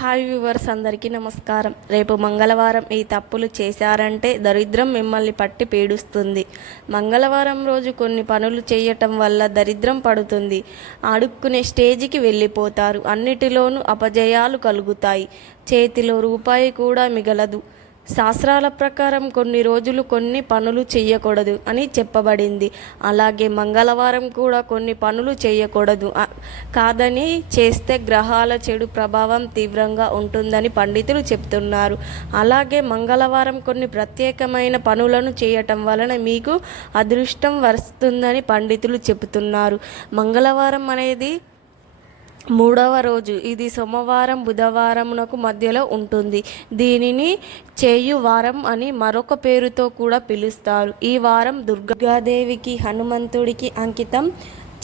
Hi viewers, అందరికీ నమస్కారం. రేపు మంగళవారం ఈ తప్పులు చేశారంటే దరిద్రం మిమ్మల్ని పట్టి పీడుస్తుంది. మంగళవారం రోజు కొన్ని పనులు చేయటం వల్ల దరిద్రం పడుతుంది. అడుక్కునే స్టేజికి వెళ్ళిపోతారు. అన్నిటిలోనూ అపజయాలు కలుగుతాయి. చేతిలో రూపాయి కూడా మిగలదు. శాస్త్రాల ప్రకారం కొన్ని రోజులు కొన్ని పనులు చేయకూడదు అని చెప్పబడింది. అలాగే మంగళవారం కూడా కొన్ని పనులు చేయకూడదు కాదని చేస్తే గ్రహాల చెడు ప్రభావం తీవ్రంగా ఉంటుందని పండితులు చెప్తున్నారు. అలాగే మంగళవారం కొన్ని ప్రత్యేకమైన పనులను చేయటం వలన మీకు అదృష్టం వస్తుందని పండితులు చెబుతున్నారు. మంగళవారం అనేది మూడవ రోజు. ఇది సోమవారం బుధవారమునకు మధ్యలో ఉంటుంది. దీనిని చేయువారం అని మరొక పేరుతో కూడా పిలుస్తారు. ఈ వారం దుర్గాదేవికి హనుమంతుడికి అంకితం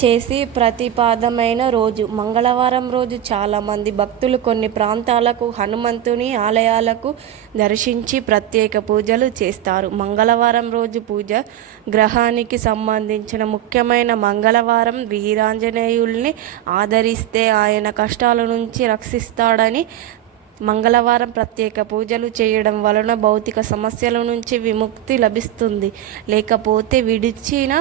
చేసి ప్రతిపాదమైన రోజు. మంగళవారం రోజు చాలామంది భక్తులు కొన్ని ప్రాంతాలకు హనుమంతుని ఆలయాలకు దర్శించి ప్రత్యేక పూజలు చేస్తారు. మంగళవారం రోజు పూజ గ్రహానికి సంబంధించిన ముఖ్యమైన మంగళవారం వీరాంజనేయుల్ని ఆదరిస్తే ఆయన కష్టాల నుంచి రక్షిస్తాడని, మంగళవారం ప్రత్యేక పూజలు చేయడం వలన భౌతిక సమస్యల నుంచి విముక్తి లభిస్తుంది. లేకపోతే విడిచిన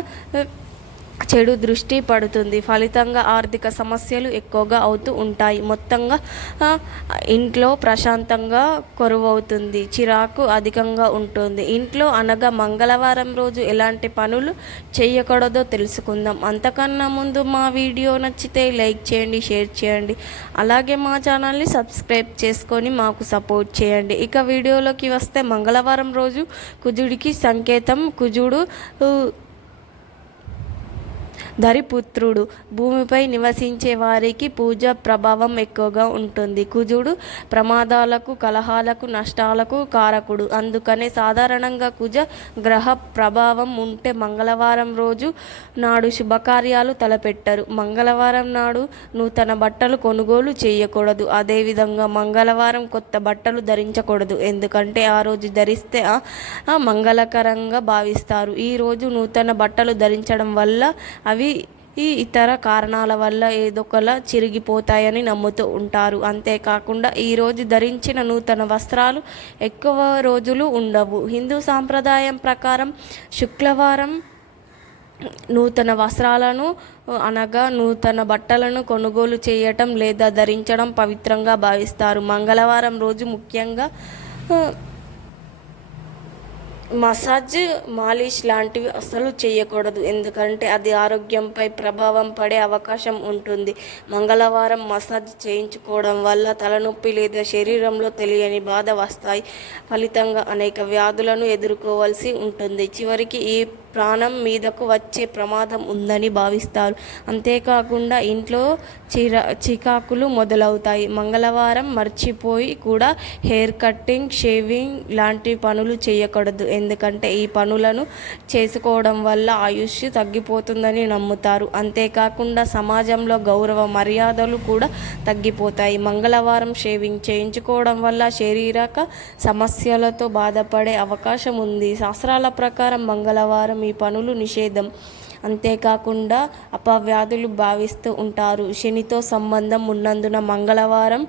చెడు దృష్టి పడుతుంది. ఫలితంగా ఆర్థిక సమస్యలు ఎక్కువగా అవుతూ ఉంటాయి. మొత్తంగా ఇంట్లో ప్రశాంతంగా కొరువవుతుంది. చిరాకు అధికంగా ఉంటుంది. ఇంట్లో అనగా మంగళవారం రోజు ఎలాంటి పనులు చేయకూడదో తెలుసుకుందాం. అంతకన్నా ముందు మా వీడియో నచ్చితే లైక్ చేయండి, షేర్ చేయండి. అలాగే మా ఛానల్ని సబ్స్క్రైబ్ చేసుకొని మాకు సపోర్ట్ చేయండి. ఇక వీడియోలోకి వస్తే, మంగళవారం రోజు కుజుడికి సంకేతం. కుజుడు ధరిపుత్రుడు. భూమిపై నివసించే వారికి పూజ ప్రభావం ఎక్కువగా ఉంటుంది. కుజుడు ప్రమాదాలకు, కలహాలకు, నష్టాలకు కారకుడు. అందుకనే సాధారణంగా కుజ గ్రహ ప్రభావం ఉంటే మంగళవారం రోజు నాడు శుభకార్యాలు తలపెట్టరు. మంగళవారం నాడు నూతన బట్టలు కొనుగోలు చేయకూడదు. అదేవిధంగా మంగళవారం కొత్త బట్టలు ధరించకూడదు. ఎందుకంటే ఆ రోజు ధరిస్తే మంగళకరంగా భావిస్తారు. ఈ రోజు నూతన బట్టలు ధరించడం వల్ల అవి ఈ ఇతర కారణాల వల్ల ఏదొకలా చిరిగిపోతాయని నమ్ముతూ ఉంటారు. అంతేకాకుండా ఈరోజు ధరించిన నూతన వస్త్రాలు ఎక్కువ రోజులు ఉండవు. హిందూ సాంప్రదాయం ప్రకారం శుక్రవారం నూతన వస్త్రాలను అనగా నూతన బట్టలను కొనుగోలు చేయటం లేదా ధరించడం పవిత్రంగా భావిస్తారు. మంగళవారం రోజు ముఖ్యంగా మసాజ్, మాలిష్ లాంటివి అసలు చేయకూడదు. ఎందుకంటే అది ఆరోగ్యంపై ప్రభావం పడే అవకాశం ఉంటుంది. మంగళవారం మసాజ్ చేయించుకోవడం వల్ల తలనొప్పి లేదా శరీరంలో తెలియని బాధ వస్తాయి. ఫలితంగా అనేక వ్యాధులను ఎదుర్కోవాల్సి ఉంటుంది. చివరికి ఈ ప్రాణం మీదకు వచ్చే ప్రమాదం ఉందని భావిస్తారు. అంతేకాకుండా ఇంట్లో చికాకులు మొదలవుతాయి. మంగళవారం మర్చిపోయి కూడా హెయిర్ కట్టింగ్, షేవింగ్ లాంటి పనులు చేయకూడదు. ఎందుకంటే ఈ పనులను చేసుకోవడం వల్ల ఆయుష్ తగ్గిపోతుందని నమ్ముతారు. అంతేకాకుండా సమాజంలో గౌరవ మర్యాదలు కూడా తగ్గిపోతాయి. మంగళవారం షేవింగ్ చేయించుకోవడం వల్ల శారీరక సమస్యలతో బాధపడే అవకాశం ఉంది. శాస్త్రాల ప్రకారం మంగళవారం ఈ పనులు నిషేధం. అంతేకాకుండా అపవ్యాధులు భావిస్తూ ఉంటారు. శనితో సంబంధం ఉన్నందున మంగళవారం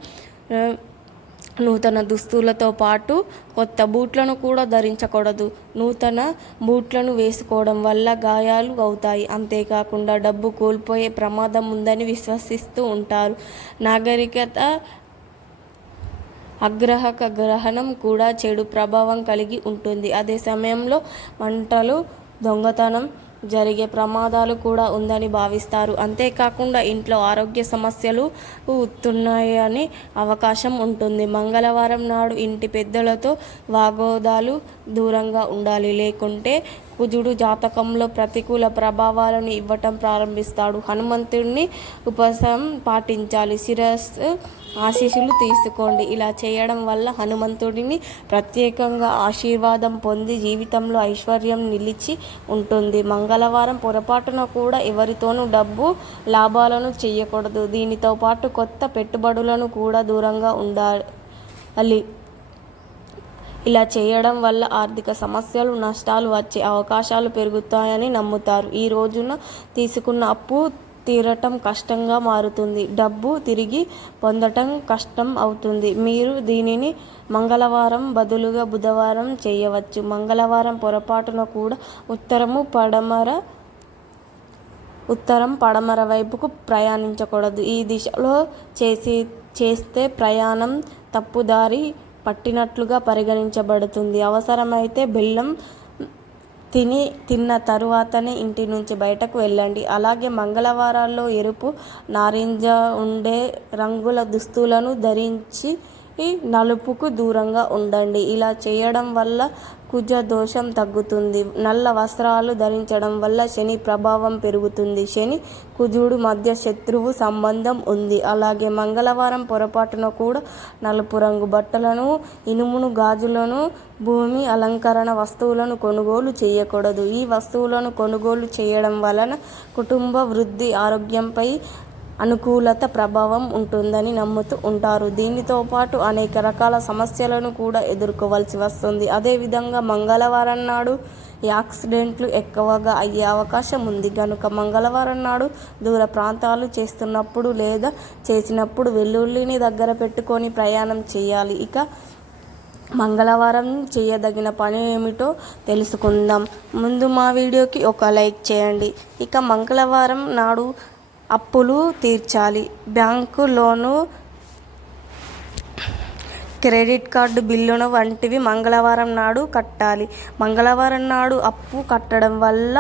నూతన దుస్తులతో పాటు కొత్త బూట్లను కూడా ధరించకూడదు. నూతన బూట్లను వేసుకోవడం వల్ల గాయాలు అవుతాయి. అంతేకాకుండా డబ్బు కోల్పోయే ప్రమాదం ఉందని విశ్వసిస్తూ ఉంటారు. నాగరికత అగ్రహక గ్రహణం కూడా చెడు ప్రభావం కలిగి ఉంటుంది. అదే సమయంలో మంటలు, దొంగతనం జరిగే ప్రమాదాలు కూడా ఉందని భావిస్తారు. అంతేకాకుండా ఇంట్లో ఆరోగ్య సమస్యలు ఉన్నాయని అవకాశం ఉంటుంది. మంగళవారం నాడు ఇంటి పెద్దలతో వాగ్వాదాలు దూరంగా ఉండాలి. లేకుంటే కుజుడు జాతకంలో ప్రతికూల ప్రభావాలను ఇవ్వటం ప్రారంభిస్తాడు. హనుమంతుడిని ఉపసం పాటించాలి. శిరస్సు ఆశీస్సులు తీసుకోండి. ఇలా చేయడం వల్ల హనుమంతుడిని ప్రత్యేకంగా ఆశీర్వాదం పొంది జీవితంలో ఐశ్వర్యం నిలిచి ఉంటుంది. మంగళవారం పొరపాటున కూడా ఎవరితోనూ డబ్బు లాభాలను చేయకూడదు. దీనితో పాటు కొత్త పెట్టుబడులను కూడా దూరంగా ఉండాలి. ఇలా చేయడం వల్ల ఆర్థిక సమస్యలు, నష్టాలు వచ్చే అవకాశాలు పెరుగుతాయని నమ్ముతారు. ఈ రోజున తీసుకున్న అప్పు తీరటం కష్టంగా మారుతుంది. డబ్బు తిరిగి పొందటం కష్టం అవుతుంది. మీరు దీనిని మంగళవారం బదులుగా బుధవారం చేయవచ్చు. మంగళవారం పొరపాటున కూడా ఉత్తరం పడమర వైపుకు ప్రయాణించకూడదు. ఈ దిశలో చేస్తే ప్రయాణం తప్పుదారి పట్టినట్లుగా పరిగణించబడుతుంది. అవసరమైతే బెల్లం తిన్న తరువాతనే ఇంటి నుంచి బయటకు వెళ్ళండి. అలాగే మంగళవారాల్లో ఎరుపు, నారింజ ఉండే రంగుల దుస్తులను ధరించి నలుపుకు దూరంగా ఉండండి. ఇలా చేయడం వల్ల కుజ దోషం తగ్గుతుంది. నల్ల వస్త్రాలు ధరించడం వల్ల శని ప్రభావం పెరుగుతుంది. శని కుజుడు మధ్య శత్రువు సంబంధం ఉంది. అలాగే మంగళవారం పొరపాటున కూడా నలుపు రంగు బట్టలను, ఇనుమును, గాజులను, భూమి అలంకరణ వస్తువులను కొనుగోలు చేయకూడదు. ఈ వస్తువులను కొనుగోలు చేయడం వలన కుటుంబ వృద్ధి, ఆరోగ్యంపై అనుకూలత ప్రభావం ఉంటుందని నమ్ముతూ ఉంటారు. దీనితో పాటు అనేక రకాల సమస్యలను కూడా ఎదుర్కోవాల్సి వస్తుంది. అదేవిధంగా మంగళవారం నాడు యాక్సిడెంట్లు ఎక్కువగా అయ్యే అవకాశం ఉంది కనుక మంగళవారం నాడు దూర ప్రాంతాలు చేస్తున్నప్పుడు లేదా చేసినప్పుడు వెల్లుల్లిని దగ్గర పెట్టుకొని ప్రయాణం చేయాలి. ఇక మంగళవారం చేయదగిన పని ఏమిటో తెలుసుకుందాం. ముందు మా వీడియోకి ఒక లైక్ చేయండి. ఇక మంగళవారం నాడు అప్పులు తీర్చాలి. బ్యాంకు లోను, క్రెడిట్ కార్డు బిల్లును వంటివి మంగళవారం నాడు కట్టాలి. మంగళవారం నాడు అప్పు కట్టడం వల్ల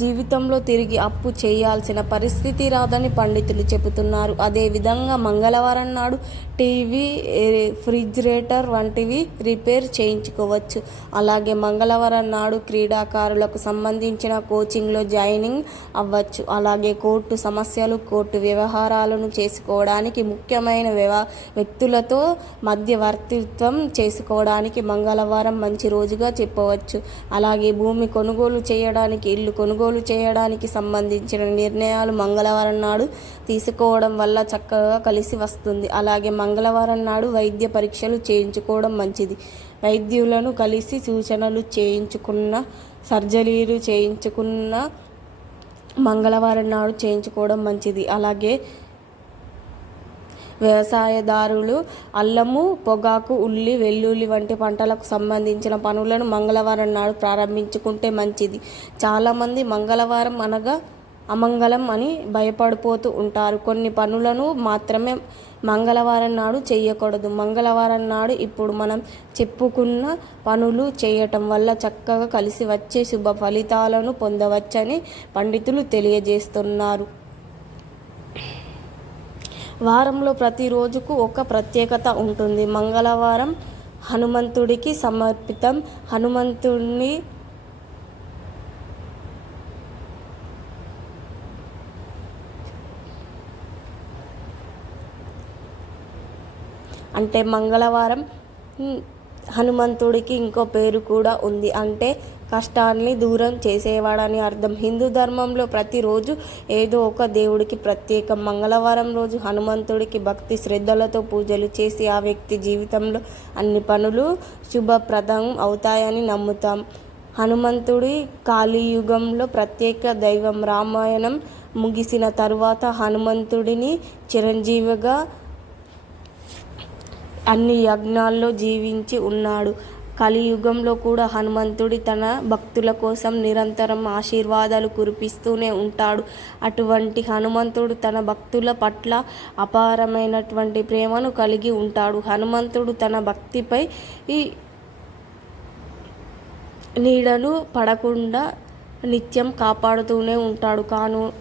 జీవితంలో తిరిగి అప్పు చేయాల్సిన పరిస్థితి రాదని పండితులు చెబుతున్నారు. అదేవిధంగా మంగళవారం నాడు టీవీ, రిఫ్రిజిరేటర్ వంటివి రిపేర్ చేయించుకోవచ్చు. అలాగే మంగళవారం నాడు క్రీడాకారులకు సంబంధించిన కోచింగ్లో జాయినింగ్ అవ్వచ్చు. అలాగే కోర్టు సమస్యలు, కోర్టు వ్యవహారాలను చేసుకోవడానికి, ముఖ్యమైన వ్యక్తులతో మధ్యవర్తిత్వం చేసుకోవడానికి మంగళవారం మంచి రోజుగా చెప్పవచ్చు. అలాగే భూమి కొనుగోలు చేయడానికి, ఇల్లు కొనుగోలు చేయడానికి సంబంధించిన నిర్ణయాలు మంగళవారం నాడు తీసుకోవడం వల్ల చక్కగా కలిసి వస్తుంది. అలాగే మంగళవారం నాడు వైద్య పరీక్షలు చేయించుకోవడం మంచిది. వైద్యులను కలిసి సూచనలు చేయించుకున్న, సర్జరీలు చేయించుకున్న మంగళవారం నాడు చేయించుకోవడం మంచిది. అలాగే వ్యవసాయదారులు అల్లము, పొగాకు, ఉల్లి, వెల్లుల్లి వంటి పంటలకు సంబంధించిన పనులను మంగళవారం నాడు ప్రారంభించుకుంటే మంచిది. చాలామంది మంగళవారం అనగా అమంగళం అని భయపడిపోతూ ఉంటారు. కొన్ని పనులను మాత్రమే మంగళవారం నాడు చేయకూడదు. మంగళవారం నాడు ఇప్పుడు మనం చెప్పుకున్న పనులు చేయటం వల్ల చక్కగా కలిసి వచ్చే శుభ ఫలితాలను పొందవచ్చని పండితులు తెలియజేస్తున్నారు. వారంలో ప్రతి రోజుకు ఒక ప్రత్యేకత ఉంటుంది. మంగళవారం హనుమంతుడికి సమర్పితం. హనుమంతుడిని అంటే మంగళవారం హనుమంతుడికి ఇంకో పేరు కూడా ఉంది. అంటే కష్టాన్ని దూరం చేసేవాడని అర్థం. హిందూ ధర్మంలో ప్రతిరోజు ఏదో ఒక దేవుడికి ప్రత్యేకం. మంగళవారం రోజు హనుమంతుడికి భక్తి శ్రద్ధలతో పూజలు చేసి ఆ వ్యక్తి జీవితంలో అన్ని పనులు శుభప్రదం అవుతాయని నమ్ముతాం. హనుమంతుడి కలియుగంలో ప్రత్యేక దైవం. రామాయణం ముగిసిన తరువాత హనుమంతుడిని చిరంజీవిగా అన్ని యజ్ఞాల్లో జీవించి ఉన్నాడు. కలియుగంలో కూడా హనుమంతుడి తన భక్తుల కోసం నిరంతరం ఆశీర్వాదాలు కురిపిస్తూనే ఉంటాడు. అటువంటి హనుమంతుడు తన భక్తుల పట్ల అపారమైనటువంటి ప్రేమను కలిగి ఉంటాడు. హనుమంతుడు తన భక్తిపై ఈ నీడను పడకుండా నిత్యం కాపాడుతూనే ఉంటాడు.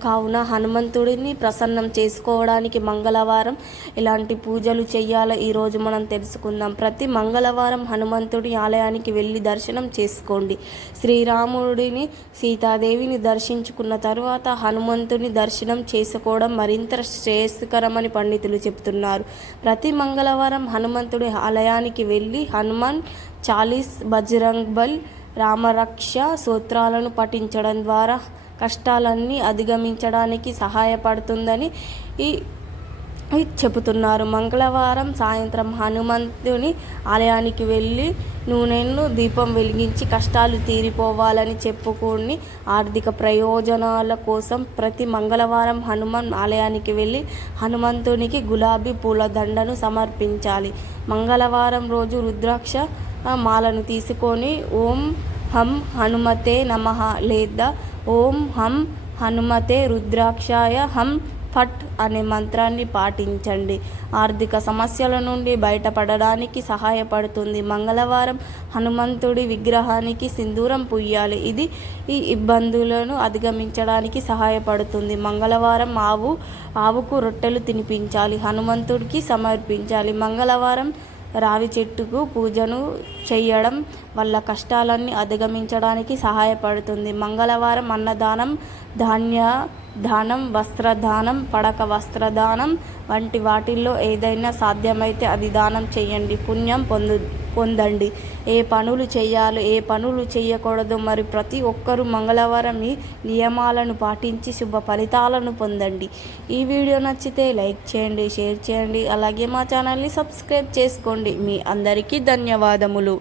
కావున హనుమంతుడిని ప్రసన్నం చేసుకోవడానికి మంగళవారం ఇలాంటి పూజలు చేయాలో ఈరోజు మనం తెలుసుకుందాం. ప్రతి మంగళవారం హనుమంతుడి ఆలయానికి వెళ్ళి దర్శనం చేసుకోండి. శ్రీరాముడిని, సీతాదేవిని దర్శించుకున్న తరువాత హనుమంతుని దర్శనం చేసుకోవడం మరింత శ్రేయస్కరమని పండితులు చెబుతున్నారు. ప్రతి మంగళవారం హనుమంతుడి ఆలయానికి వెళ్ళి హనుమాన్ చాలీస్, బజరంగ్ బల్, రామరక్ష స్తోత్రాలను పఠించడం ద్వారా కష్టాలన్నీ అధిగమించడానికి సహాయపడుతుందని చెబుతున్నారు. మంగళవారం సాయంత్రం హనుమంతుని ఆలయానికి వెళ్ళి నూనెను దీపం వెలిగించి కష్టాలు తీరిపోవాలని చెప్పుకొని ఆర్థిక ప్రయోజనాల కోసం ప్రతి మంగళవారం హనుమాన్ ఆలయానికి వెళ్ళి హనుమంతునికి గులాబీ పూల దండను సమర్పించాలి. మంగళవారం రోజు రుద్రాక్ష మాలను తీసుకొని ఓం హం హనుమతే నమః లేదా ఓం హం హనుమతే రుద్రాక్షాయ హం ఫట్ అనే మంత్రాన్ని పాటించండి. ఆర్థిక సమస్యల నుండి బయటపడడానికి సహాయపడుతుంది. మంగళవారం హనుమంతుడి విగ్రహానికి సింధూరం పూయాలి. ఇది ఈ ఇబ్బందులను అధిగమించడానికి సహాయపడుతుంది. మంగళవారం ఆవుకు రొట్టెలు తినిపించాలి, హనుమంతుడికి సమర్పించాలి. మంగళవారం రావి చెట్టుకు పూజను చేయడం వల్ల కష్టాలన్నీ అధిగమించడానికి సహాయపడుతుంది. మంగళవారం అన్నదానం, ధాన్య దానం, వస్త్రదానం, పడక వస్త్రదానం వంటి వాటిల్లో ఏదైనా సాధ్యమైతే అది దానం చేయండి, పుణ్యం పొందండి. ఏ పనులు చేయాలో ఏ పనులు చేయకూడదు మరి ప్రతి ఒక్కరూ మంగళవారం ఈ నియమాలను పాటించి శుభ ఫలితాలను పొందండి. ఈ వీడియో నచ్చితే లైక్ చేయండి, షేర్ చేయండి, అలాగే మా ఛానల్ని సబ్స్క్రైబ్ చేసుకోండి. మీ అందరికీ ధన్యవాదములు.